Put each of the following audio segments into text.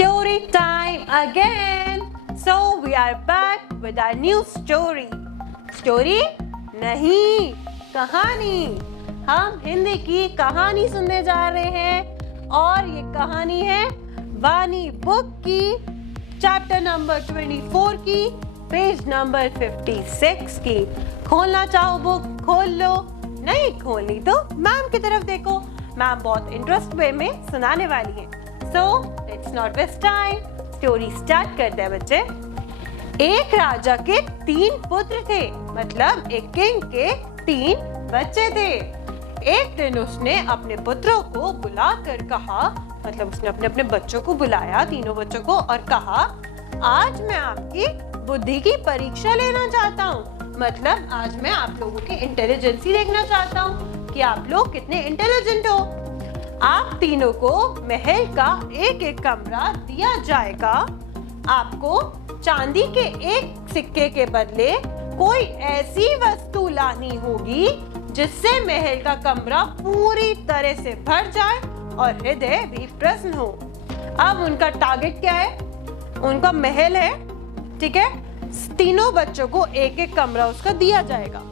Story time again. So we are back with our new story. Story नहीं, कहानी. हम हिंदी की कहानी सुनने जा रहे हैं और ये कहानी है वाणी बुक की चैप्टर नंबर 24 की पेज नंबर 56 की. खोलना चाहो बुक खोल लो, नहीं खोलनी तो मैम की तरफ देखो. मैम बहुत इंटरेस्ट वे में सुनाने वाली है. So let's not waste time. Story start करते हैं बच्चे. एक राजा के 3 पुत्र थे, मतलब एक किंग के 3 बच्चे थे. एक दिन उसने अपने पुत्रों को बुलाकर कहा, मतलब उसने अपने अपने बच्चों को बुलाया, तीनों बच्चों को, और कहा आज मैं आपकी बुद्धि की परीक्षा लेना चाहता हूँ. मतलब आज मैं आप लोगों की इंटेलिजेंसी देखना चाहता हूँ कि आप लोग कितने इंटेलिजेंट हो. आप तीनों को महल का एक एक कमरा दिया जाएगा. आपको चांदी के एक सिक्के के बदले कोई ऐसी वस्तु लानी होगी जिससे महल का कमरा पूरी तरह से भर जाए और हृदय भी प्रसन्न हो. अब उनका टारगेट क्या है? उनका महल है, ठीक है. तीनों बच्चों को एक एक कमरा उसका दिया जाएगा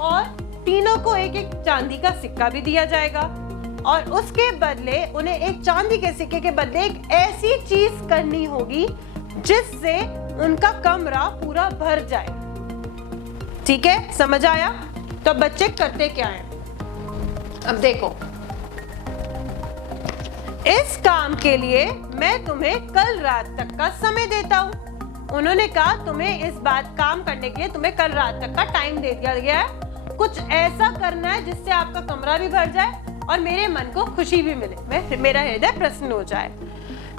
और तीनों को एक एक चांदी का सिक्का भी दिया जाएगा और उसके बदले उन्हें एक चांदी के सिक्के के बदले एक ऐसी चीज करनी होगी जिससे उनका कमरा पूरा भर जाए. ठीक है, समझ आया? तो बच्चे करते क्या हैं? अब देखो, इस काम के लिए मैं तुम्हें कल रात तक का समय देता हूँ. उन्होंने कहा तुम्हें इस बात काम करने के लिए तुम्हें कल रात तक का टाइम दे दिया गया है. कुछ ऐसा करना है जिससे आपका कमरा भी भर जाए और मेरे मन को खुशी भी मिले, मेरा हृदय प्रसन्न हो जाए.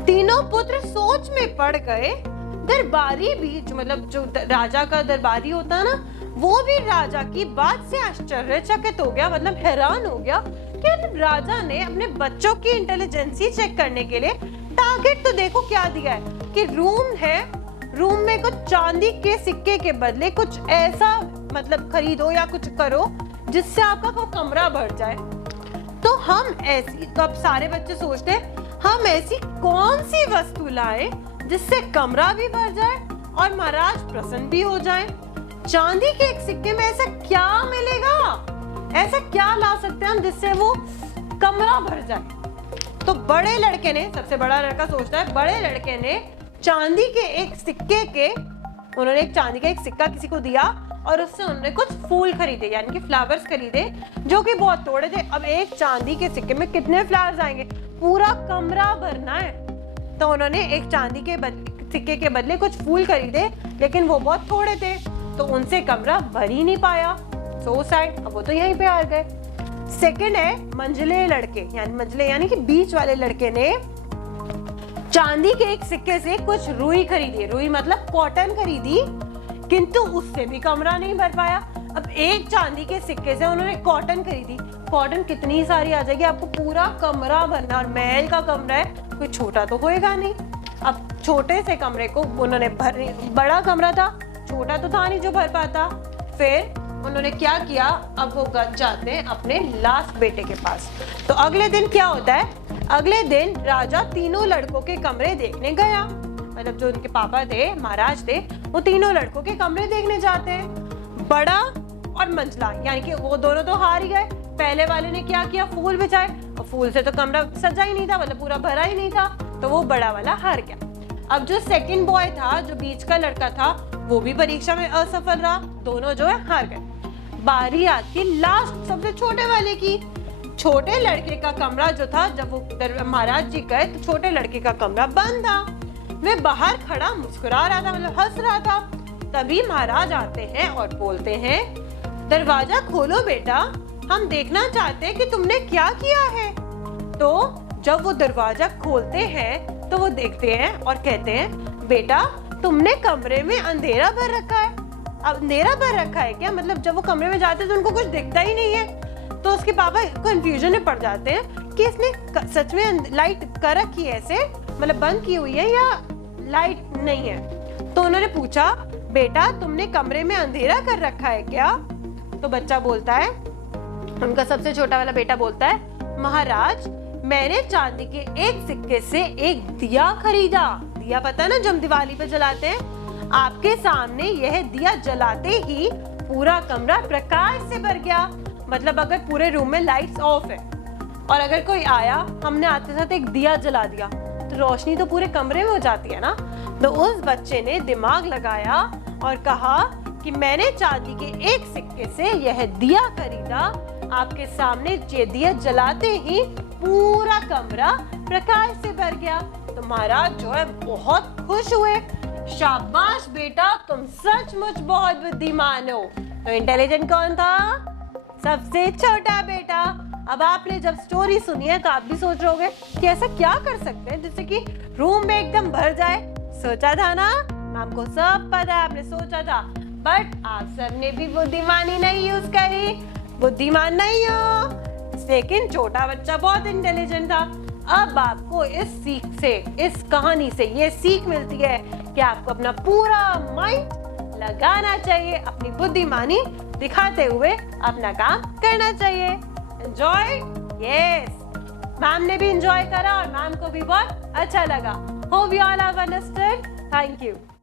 तीनों पुत्र सोच में पड़ गए. दरबारी भी जो राजा का दरबारी होता है ना, वो भी राजा की बात से आश्चर्यचकित हो गया, मतलब हैरान हो गया कि राजा ने अपने बच्चों की इंटेलिजेंसी चेक करने के लिए टारगेट तो देखो क्या दिया है कि रूम है, रूम में कुछ चांदी के सिक्के के बदले कुछ ऐसा मतलब खरीदो या कुछ करो जिससे आपका कमरा भर जाए. तो हम ऐसी, तो अब सारे बच्चे सोचते हम ऐसी कौन सी वस्तु लाए जिससे कमरा भी भर जाए और महाराज प्रसन्न भी हो जाए. चांदी के एक सिक्के में ऐसा क्या मिलेगा, ऐसा क्या ला सकते हैं हम जिससे वो कमरा भर जाए. तो बड़े लड़के ने, सबसे बड़ा लड़का सोचता है, बड़े लड़के ने चांदी के एक सिक्के के, उन्होंने एक चांदी का एक सिक्का किसी को दिया और उससे उन्होंने कुछ फूल खरीदे, यानी कि फ्लावर्स खरीदे जो कि बहुत थोड़े थे. अब एक चांदी के सिक्के में कितने फ्लावर्स आएंगे? पूरा कमरा भरना है. तो उन्होंने एक चांदी के सिक्के के बदले कुछ फूल खरीदे, लेकिन वो बहुत थोड़े थे तो उनसे कमरा भर ही नहीं पाया. So sad. अब वो तो यहीं पे आ गए. सेकंड है मंझले लड़के, मंझले यानी कि बीच वाले लड़के ने चांदी के एक सिक्के से कुछ रुई खरीदी. रुई मतलब कॉटन खरीदी, किंतु उससे भी कमरा नहीं भर पाया. अब एक चांदी के सिक्के से उन्होंने कॉटन खरीदी. कॉटन कितनी सारी आ जाएगी, आपको पूरा कमरा भरना, और महल का कमरा है, कोई छोटा तो होएगा नहीं. अब छोटे से कमरे को उन्होंने बड़ा कमरा था, छोटा तो था नहीं जो भर पाता. फिर उन्होंने क्या किया, अब वो जाते हैं अपने लास्ट बेटे के पास. तो अगले दिन क्या होता है, अगले दिन राजा तीनों लड़कों के कमरे देखने गया. मतलब जो उनके पापा थे, महाराज थे, वो तीनों लड़कों के कमरे देखने जाते हैं. बड़ा और मंझला, यानी कि वो दोनों तो हार ही गए. पहले वाले ने क्या किया, फूल बिछाए, और फूल से तो कमरा सजा ही नहीं था, मतलब पूरा भरा ही नहीं था, तो वो बड़ा वाला हार गया. अब जो सेकंड बॉय था, जो बीच का लड़का था, वो भी परीक्षा में असफल रहा. दोनों जो है हार गए. बारी आती लास्ट सबसे छोटे वाले की. छोटे लड़के का कमरा जो था, जब वो महाराज जी गए तो छोटे लड़के का कमरा बंद था. वे बाहर खड़ा मुस्कुरा रहा था, मतलब हंस रहा था. तभी महाराज आते हैं और बोलते हैं, दरवाजा खोलो बेटा, हम देखना चाहते हैं कि तुमने क्या किया है. तो जब वो दरवाजा खोलते हैं तो वो देखते हैं और कहते हैं, बेटा तुमने कमरे में अंधेरा भर रखा है. अब अंधेरा भर रखा है क्या, मतलब जब वो कमरे में जाते हैं तो उनको कुछ दिखता ही नहीं है. तो उसके पापा कंफ्यूजन में पड़ जाते हैं कि इसने सच में लाइट कर रखी है ऐसे, मतलब बंद की हुई है या लाइट नहीं है. तो उन्होंने पूछा, बेटा तुमने कमरे में अंधेरा कर रखा है क्या? तो बच्चा बोलता है, उनका सबसे छोटा वाला बेटा बोलता है, महाराज मैंने चांदी के एक सिक्के से एक दिया खरीदा। दिया पता ना, जो हम दिवाली पे जलाते हैं। आपके सामने यह दिया जलाते ही पूरा कमरा प्रकाश से भर गया। मतलब अगर पूरे रूम में लाइट्स ऑफ है और अगर कोई आया, हमने आते साथ एक दिया जला दिया, तो रोशनी तो पूरे कमरे में हो जाती है ना। तो उस बच्चे ने दिमाग लगाया और कहा कि मैंने चांदी के एक सिक्के से यह दिया खरीदा। आपके सामने ये दिया जलाते ही पूरा कमरा प्रकाश से भर गया। तो महाराज जो है बहुत खुश हुए। शाबाश बेटा, तुम सचमुच बहुत बुद्धिमान हो। तो इंटेलिजेंट कौन था? सबसे छोटा बेटा। अब आपने जब स्टोरी सुनी है तो आप भी सोच रहे होगे कि ऐसा क्या कर सकते हैं जिससे कि रूम में एकदम भर जाए। सोचा था ना, आपको सब पता है, आपने सोचा था, बट आप सबने भी बुद्धिमानी नहीं यूज करी। बुद्धिमान नहीं हो, लेकिन छोटा बच्चा बहुत इंटेलिजेंट था। अब आपको इस सीख से, इस कहानी से ये सीख मिलती है कि आपको अपना पूरा माइंड लगाना चाहिए, अपनी बुद्धिमानी दिखाते हुए अपना काम करना चाहिए। एंजॉय? यस, मैम ने भी एंजॉय करा और मैम को भी बहुत अच्छा लगा। Hope you all have understood. Thank you.